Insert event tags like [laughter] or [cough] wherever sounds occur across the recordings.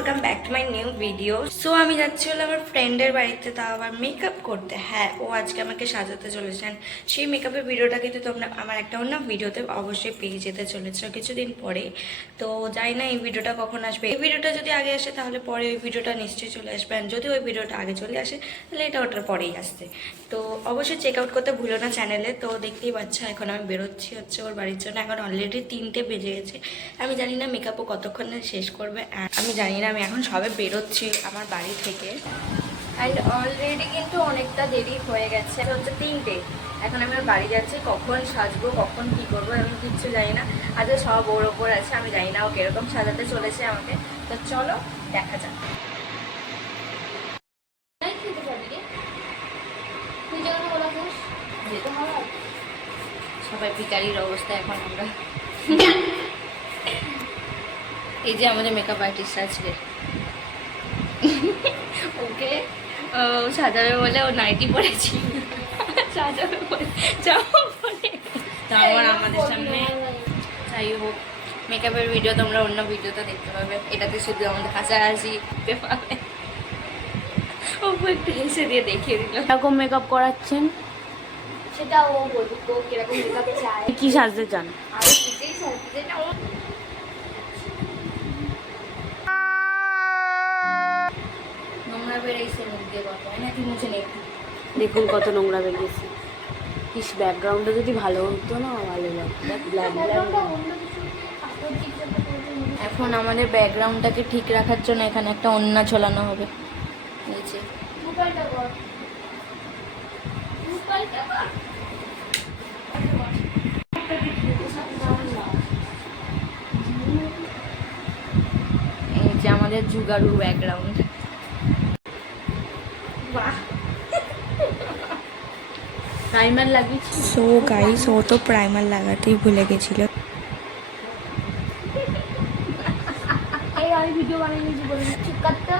Welcome back to my new video so আমি যাচ্ছি হলো আমার ফ্রেন্ডের বাড়িতে, তাও আবার মেকআপ করতে। হ্যাঁ ও আজকে আমাকে সাজাতে চলেছেন। সেই মেকআপের ভিডিওটা কিন্তু তোমরা, আমার একটা অন্য ভিডিওতে অবশ্যই পেয়ে যেতে চলেছে কিছুদিন পরে। তো, জানি না এই ভিডিওটা কখন আসবে। এই ভিডিওটা যদি আগে আসে, তাহলে পরে ওই ভিডিওটা নিশ্চয়ই চলে আসবে। যদি ওই ভিডিওটা আগে চলে আসে, তাহলে এটা ওটার পরেই আসছে। তো, অবশ্যই চেক আউট করতে ভুলো না চ্যানেলে তো, দেখতেই পাচ্ছ, এখন আমি বেরোচ্ছি হচ্ছে ওর বাড়ির জন্য। এখন অলরেডি তিনটে বেজে গেছে। আমি জানি না মেকআপও কতক্ষণে শেষ করবে। আমি জানি না আমি এখন সবে বেরোচ্ছি আমার বাড়ি থেকে। অ্যান্ড অলরেডি কিন্তু অনেকটা দেরি হয়ে গেছে। হচ্ছে তিনটে। এখন আমি বাড়ি যাচ্ছি কখন সাজবো কখন কি করব আমি কিচ্ছু জানি না। আজকে সব ওর ওপর আছে আমি জানি না ও কীরকম সাজাতে চলেছে আমাকে। তো চলো দেখা যাক। সবাই ভিকারির অবস্থা এখন আমরা। [laughs] এই যে আমাদের মেকআপ আর্টিস্ট আজকে ওকে ও সাজাবে বলে ও নাইটি পরেছি সাজাবে বলে পরে তারপর আমাদের সামনে যাই হোক মেকআপের ভিডিও তোমরা অন্য ভিডিওতে দেখতে পাবে। এটাতে শুধু আমাদের হাসাহাসি দেখতে পাবে। অপু একটু হেসে দিয়ে দেখিয়ে দিল। এরকম মেকআপ করাচ্ছেন? সেটা ও বলবি কীরকম মেকআপ চায়। কি সাজতে চান? আমি নিজেই সাজতে চাই না নোংরা বেড়েছে মুখ দিয়ে কথা মুছে নে দেখুন কত নোংরা বেরিয়েছে। ইস ব্যাকগ্রাউন্ডটা যদি ভালো হতো না ভালো অন্য। এখন আমাদের ব্যাকগ্রাউন্ডটাকে ঠিক রাখার জন্য এখানে একটা ওন্না ঝোলানো হবে। নিচে। এই যে আমাদের জুগারু ব্যাকগ্রাউন্ড। টাইমার লাগিয়েছি? সো গাইস ও তো প্রাইমার লাগাতেই ভুলে গেছিল। এই আমি ভিডিও বানিয়ে নিয়েছি বলে চুপ করতে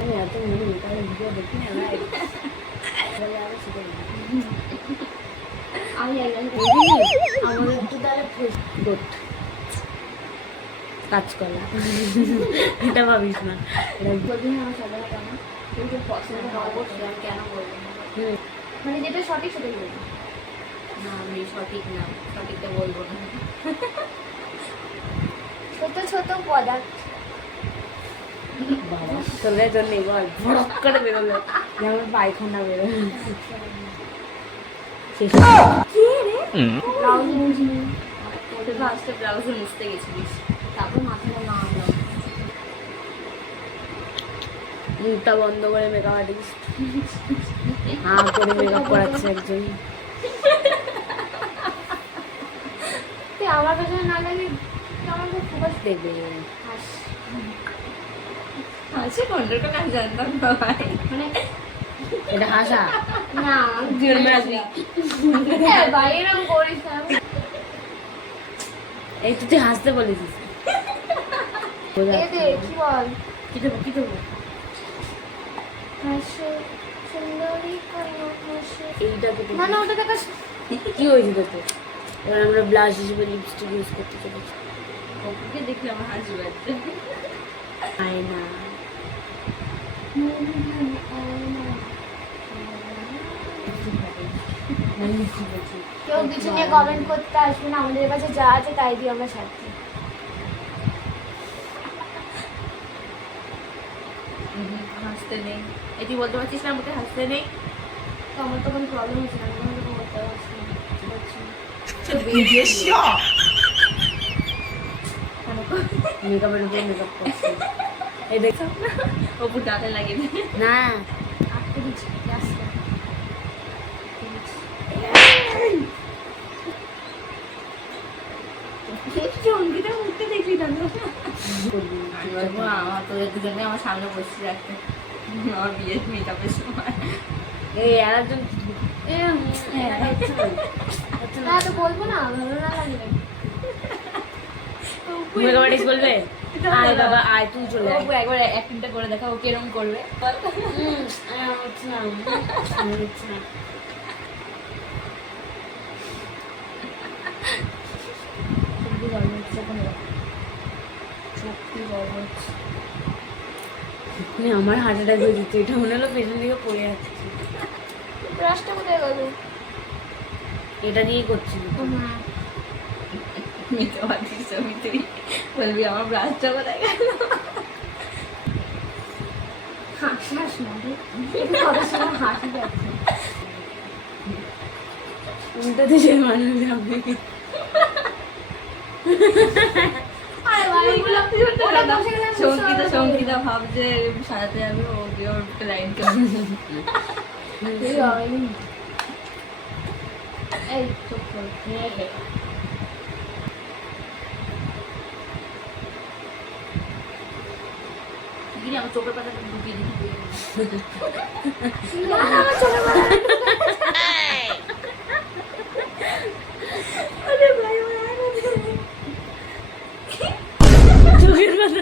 আমি এত ভিডিও দেখি না। আমি? আমাদের তো তাহলে কাঁচকলা। এটা ভাবিস না। এটা বলবি না আমার সাদা কেন? কিন্তু পছন্দ অবশ্যই আমি কেন বলব মানে যেটা সঠিক সেটাই বলব। না আমি সঠিক না সঠিকটা বলব না। ছোট ছোট পদার্থ। বাবা তোলে তোর নেই বল ভড়ক করে বেরোলো। যেমন পায়খানা বেরোলো। শেষ। ব্লাউজ বুঝিনি তুই ফার্স্টে ব্লাউজে মুছতে গেছিলিস তারপর মাথাটা না মুখটা বন্ধ করে মেকআপ আর্টিস্ট হ্যাঁ করে মেকআপ করাচ্ছে একজন। তুই আমার পেছনে না লাগে আমার খুব ফোকাস দেবে। হাস। জানতাম না ভাই। মানে এটা হাসা? না। হ্যাঁ, ভাই এরকম করিস এই তো তুই হাসতে বলেছিস। কি বল? কি দেবো কি দেবো? হাসে। না না ওটা দেখা কি হয়েছে তোকে? এবার আমরা ব্লাশ হিসেবে লিপস্টিক ইউজ করতে চলেছি। অপুকে দেখলে আমার বলছি কেউ কিছু নিয়ে কমেন্ট করতে আসবে না আমাদের কাছে যা আছে তাই দিয়ে আমরা সারছি। হাসতে নেই এই তুই বলতে পারছিস না আমাকে হাসতে নেই তো আমার তো কোনো প্রবলেম হচ্ছে না আমি কোনো করতে পারছি না মেকআপের উপর মেকআপ করছি এই দেখ। অপু দাঁতে লাগিয়ে না। আটকে দিচ্ছি গ্যাসটা জঙ্গিটা দেখলি না আমার তোদের দুজনে আমার সামনে বসে রাখতে। আমার বিয়ের মেকআপের সময়। এই আর একজন হ্যাঁ। না, তো বলব না ভালো না লাগলে। মেকআপ আর্টিস্ট বলবে? আয় বাবা আয় তুই চলে আয়। একবার অ্যাক্টিংটা করে দেখা ও কিরম করবে। হুম, আয়, হচ্ছে না আমার হচ্ছে না সত্যি গরম হচ্ছে এখন চোখ কি গরম হচ্ছে মানে আমার হার্ট অ্যাটাক হয়ে যেত এটা মনে হলো পেছন দিকে পড়ে যাচ্ছে ব্রাশটা কোথায় গেল? এটা দিয়েই করছিল। মিথ্যে ছবি তুই বলবি আমার ব্রাশটা কোথায় গেল? যাচ্ছে। দেশের মানুষ আরে সব- সঙ্গীতা ভাবছে সাজাতে যাবে। ও গিয়ে ওর লাইন। আমার চোখের পাতাটা ঢুকিয়ে আমার চোখের পাতা-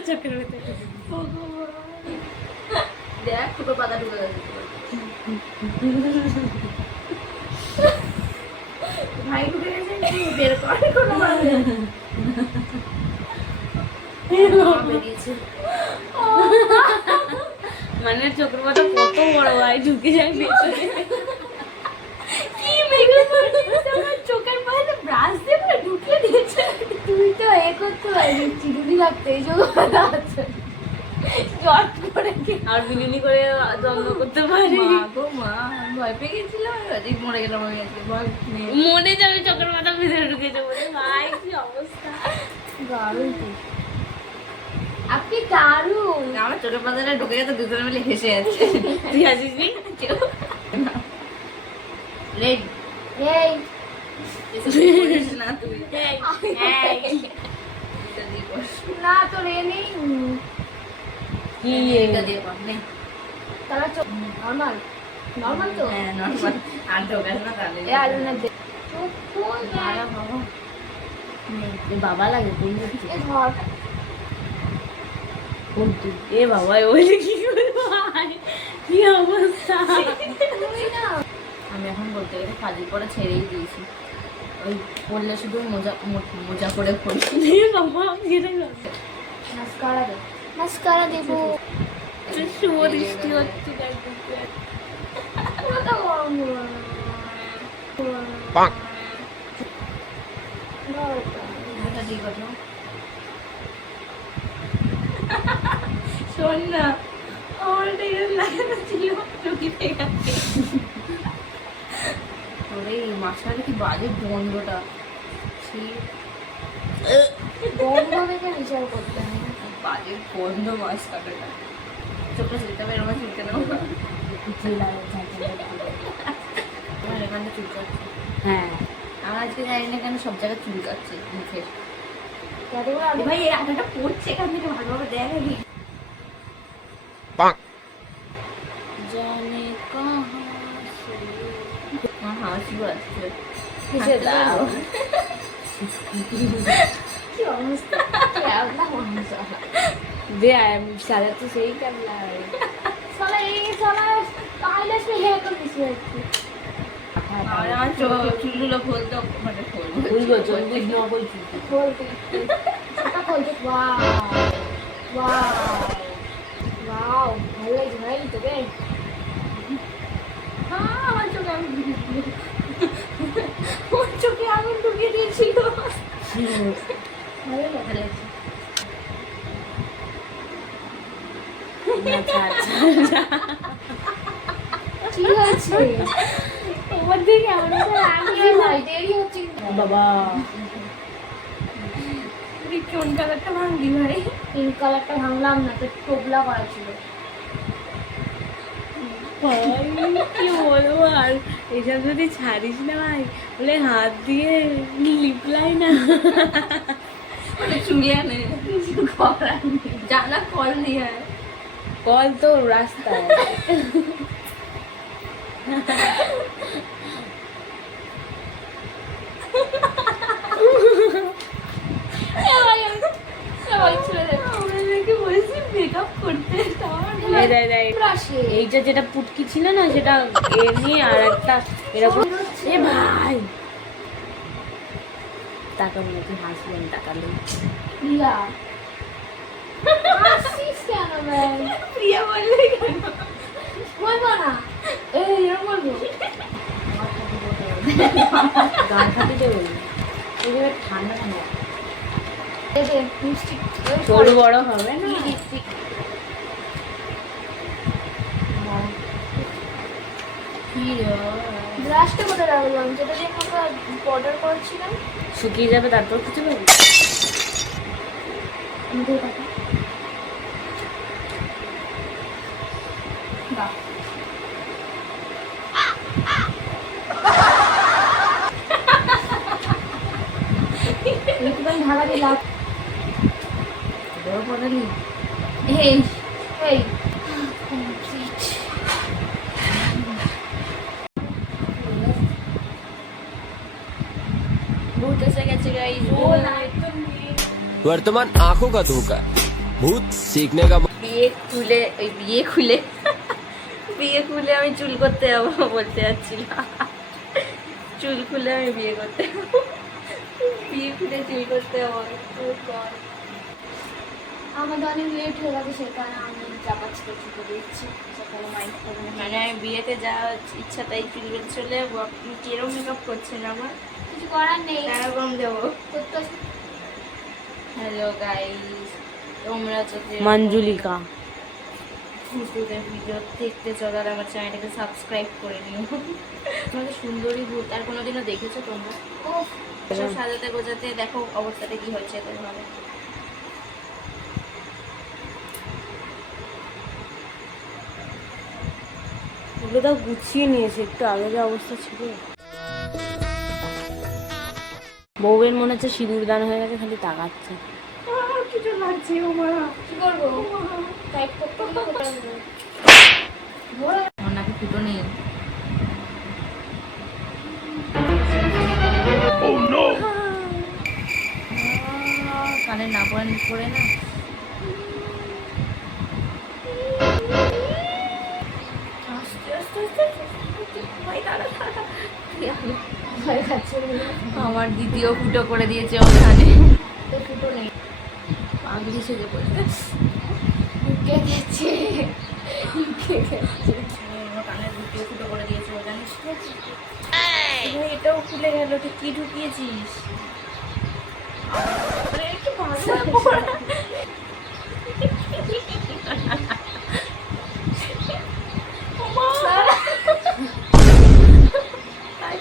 চোখের ভেতরে দেখ চোখের বেরিয়েছে মানে কত বড় ভাই ঢুকে যায় কি মেঘলা করছিস আমার চোখের পাশে ব্রাশ দিয়ে পুরো ঢুকিয়ে দিয়েছে তুই তো এ করতে পারবি চিরুনি রাখতে এই জন্য আছে। জট করে আর বিনুনি করে যত্ন করতে পারি মা গো মা ভয় পেয়ে গেছিলাম এই মরে গেলাম আমি আজকে ভয় মনে যাবে চোখের পাতা ভিতরে ঢুকে যাব ভাই কি অবস্থা? দারুণ আপনি দারুণ। আমার চোখের পাতাটা ঢুকে গেছে দুজনে মিলে হেসে আছে তুই আসিস নি? লেট। এই না তুই এই, এটা দিয়ে বস না তো রে নেই। কি এটা দিয়ে বস নে। তারা চোখ নর্মাল নর্মাল তো? হ্যাঁ নর্মাল আর ঢোকাস না তাহলে। এ আলু না দে। চোখ খোল বাবা। লাগে কোন এ ধর। কোন তুই? এ বাবা ওই কি অবস্থা? আমি এখন বলতে গেলে কাজের পরে ছেড়েই দিয়েছি। ওই পড়লে শুধু মোজা মোজা করে পড়ি। বাবা করব মাস্কারা দে। মাস্কারা দেবো। শুভ হচ্ছে শোন না আমার এটা ছিল চুকিতে গেছে ওরে এই মাছটা কি বাজে বন্ধটা ছি। গন্ধ দেখে বিচার করতে হয়। বাজে বন্ধ মাছ কাটাটা চোখটা চিলতে হবে এরকম নেব আমার এখানটা চুলকাচ্ছে হ্যাঁ। আমার আজকে জানি না কেন সব জায়গায় চুলকাচ্ছে মুখে। যাতে করে ভাই এই আটাটা পড়ছে এখান থেকে ভালোভাবে জানে কাহা হাসি পাচ্ছে কিসের দাও। কি অবস্থা মানুষ সারা তো সেই কামলা সালা এই সালা মে হেয়ার চো- চুলগুলো মানে খুলবো খোল তুই সেটা খোল ওয়াও ওয়াও ওয়াও ভালো লাগছে ভাই তোকে হ্যাঁ, ওর চোখে ঢুকিয়ে দিয়েছিল বাবা। কোন কালারটা ভাঙলি ভাই? পিঙ্ক কালারটা ভাঙলাম না তো টোবলা করা ছিল। কি বলব আর এসব যদি ছাড়িস না ভাই বলে হাত দিয়ে লিপলাই না চুলে আনে কিছু করার নেই। জানা কল আয়। কল তো রাস্তায় সবাই ছেড়ে মেকআপ করতে এইটা যেটা পুটকি ছিল না সেটা এমনি আর একটা এরকম। এ ভাই! তাকালে। হাসিস কেন ম্যাম প্রিয়া বললে কেন? বলব না। এই বলব। গান খাটিতে বলি এগুলো ঠান্ডা ঠান্ডা। যে বড় হবে না? কোথায় রাখলাম যেটা দিয়ে আমরা শুকিয়ে যাবে, তারপর কিছু পাবি ঢাকা দিলাম এই এই ভূত এসে গেছে গাইজ वर्तमान आंखों का धोखा भूत सीखने का বিয়ে খুলে ওই বিয়ে খুলে বিয়ে খুলে আমি চুল করতে যাবো বলতে যাচ্ছিলাম চুল খুলে আমি বিয়ে করতে যাবো। বিয়ে খুলে চুল করতে যাবো চুল কর। আমাদের অনেক লেট হয়ে গেছে সেই কারণে আমি চাপাচ্ছি ছুটে দিচ্ছি। সেখানে মাইন্ড করবে মানে আমি বিয়েতে যা ইচ্ছা তাই চুল চলে কিরম মেকআপ করছেন আমার কিছু করার নেই। এরকম দেবো। হ্যালো গাইস তোমরা যদি মঞ্জুলিকা। ভিডিও দেখতে চলো আর আমার চ্যানেলটাকে সাবস্ক্রাইব করে নিও। তোমাদের সুন্দরী ভূত আর কোনোদিনও দেখেছ তোমরা? ও সব সাজাতে গোজাতে দেখো অবস্থাটা কি হয়েছে এদের তো গুছিয়ে নিয়েছে একটু আগে যে অবস্থা ছিল। বউয়ের মনে হচ্ছে সিঁদুর দান হয়ে গেছে খালি তাকাচ্ছে। ফুটো নেই। কানে না পড়ে পড়ে না। আমার দ্বিতীয় ফুটো করে দিয়েছে ওখানে। নেই সেজে ফুটো করে দিয়েছে এটাও খুলে গেল, তুই কি ঢুকিয়েছিস? একটু ভালো করে পড়া।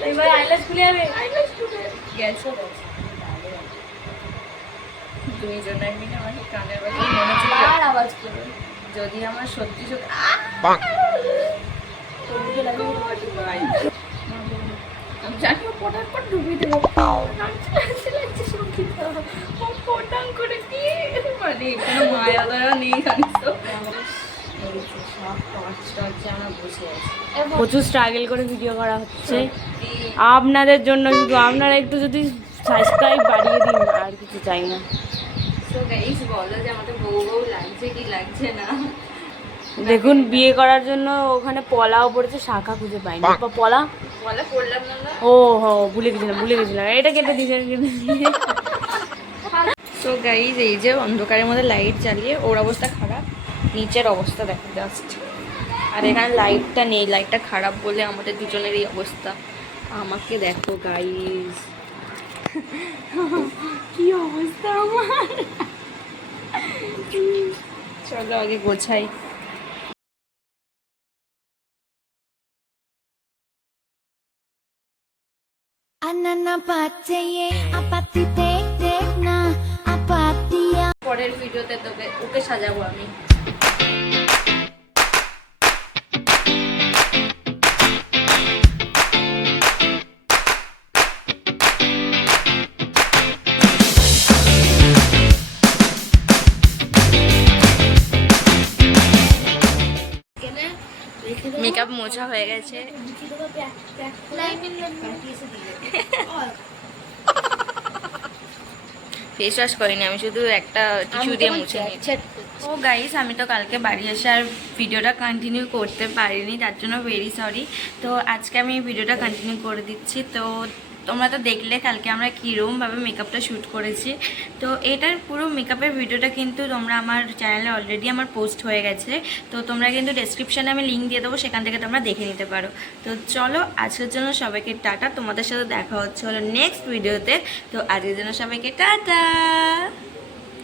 এবার আইলাস খুলে যাবে? গেছো দুইজনে মিলে আমাকে কানের বাজে মনে ছিল আর আওয়াজ করবে যদি আমার সত্যি সত্যি আমি জানি ও পটার পর ডুবিয়ে দেবো। করে কি? মানে কোনো মায়া দয়া নেই জানিস তো। এই সব টর্চ টর্চে আমরা বসে আছি। প্রচুর স্ট্রাগল করে ভিডিও করা হচ্ছে। আপনাদের জন্য শুধু আপনারা একটু যদি সাবস্ক্রাইব বাড়িয়ে দিন আর কিছু চাই না। বলো যে আমাদের বউ বউ লাগছে কি লাগছে না? দেখুন বিয়ে করার জন্য ওখানে পলাও পড়েছে শাখা খুঁজে পাইনি। পলা? পড়লাম না না ও হো ভুলে গেছিলাম ভুলে গেছিলাম। এটা কেটে দিয়েছে সো গাইজ এই যে অন্ধকারের মধ্যে লাইট জ্বালিয়ে ওর অবস্থা খারাপ। নিচের অবস্থা দেখো জাস্ট আর এখানে লাইটটা নেই লাইটটা খারাপ বলে আমাদের দুজনের এই অবস্থা। আমাকে দেখো গাইজ [laughs] কি অবস্থা আমার? চলো আগে গোছাই। পরের ভিডিওতে তোকে ওকে সাজাবো আমি। মেকআপ মোছা হয়ে গেছে। [laughs] ফেস ওয়াশ করিনি আমি শুধু একটা টিস্যু দিয়ে মুছে নিয়েছি। ও গাইস আমি তো কালকে বাড়ি এসে আর ভিডিওটা কন্টিনিউ করতে পারিনি, তার জন্য ভেরি সরি তো আজকে আমি ভিডিওটা কন্টিনিউ করে দিচ্ছি। তো তোমরা তো দেখলে কালকে আমরা কীরকমভাবে মেকআপটা শ্যুট করেছি। তো এটার পুরো মেকআপের ভিডিওটা কিন্তু তোমরা আমার চ্যানেলে অলরেডি আমার পোস্ট হয়ে গেছে। তো তোমরা কিন্তু ডেসক্রিপশানে আমি লিঙ্ক দিয়ে দেবো, সেখান থেকে তোমরা দেখে নিতে পারো। তো চলো, আজকের জন্য সবাইকে টাটা। তোমাদের সাথে দেখা হচ্ছে হলো নেক্সট ভিডিওতে তো আজকের জন্য সবাইকে টাটা!